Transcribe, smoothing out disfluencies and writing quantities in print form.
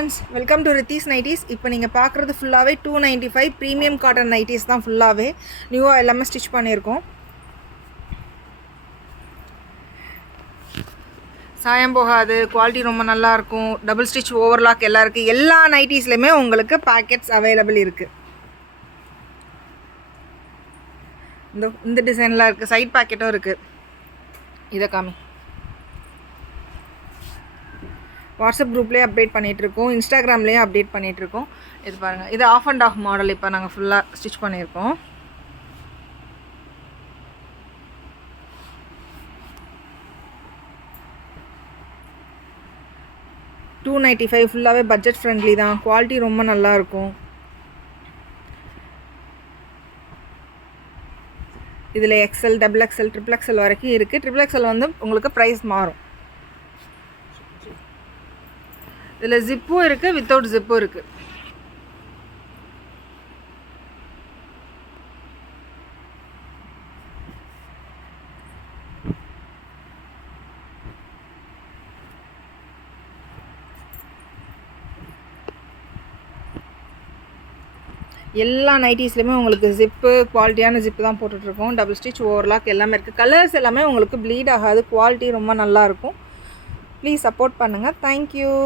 Friends, welcome to Ritheesh nighties. இப்போ நீங்கள் பார்க்குறது ஃபுல்லாகவே 295 ப்ரீமியம் காட்டன் நைட்டிஸ் தான். ஃபுல்லாகவே நியூவாக எல்லாமே ஸ்டிச் பண்ணியிருக்கோம். சாயம் போகாது, குவாலிட்டி ரொம்ப நல்லாயிருக்கும். டபுள் ஸ்டிச் ஓவர்லாக் எல்லாம் இருக்குது. எல்லா நைட்டிஸ்லையுமே உங்களுக்கு பேக்கெட்ஸ் அவைலபிள் இருக்குது. இந்த டிசைன்லாம் இருக்குது. சைட் பேக்கெட்டும் இருக்குது. இதை காமி. வாட்ஸ்அப் குரூப்லேயே அப்டேட் பண்ணிகிட்ருக்கோம், இன்ஸ்டாகிராம்லேயும் அப்டேட் பண்ணிகிட்ருக்கோம். இது பாருங்கள், இது ஆஃப் அண்ட் ஆஃப் மாடல். இப்போ நாங்கள் ஃபுல்லாக ஸ்டிச் பண்ணியிருக்கோம். $295 ஃபுல்லாகவே பட்ஜெட் ஃப்ரெண்ட்லி தான். குவாலிட்டி ரொம்ப நல்லாயிருக்கும். இதில் XL, XXL, XXL வரைக்கும் இருக்குது. XXL வந்து உங்களுக்கு ப்ரைஸ் மாறும். இதில் ஜிப்பும் இருக்குது, வித்தவுட் ஜிப்பும் இருக்குது. எல்லா நைட்டிஸ்லையுமே உங்களுக்கு ஜிப்பு, குவாலிட்டியான ஜிப்பு தான் போட்டுட்ருக்கோம். டபுள் ஸ்டிச், ஓவர்லாக் எல்லாமே இருக்குது. கலர்ஸ் எல்லாமே உங்களுக்கு ப்ளீட் ஆகாது. குவாலிட்டி ரொம்ப நல்லாயிருக்கும். ப்ளீஸ் சப்போர்ட் பண்ணுங்கள். தேங்க்யூ.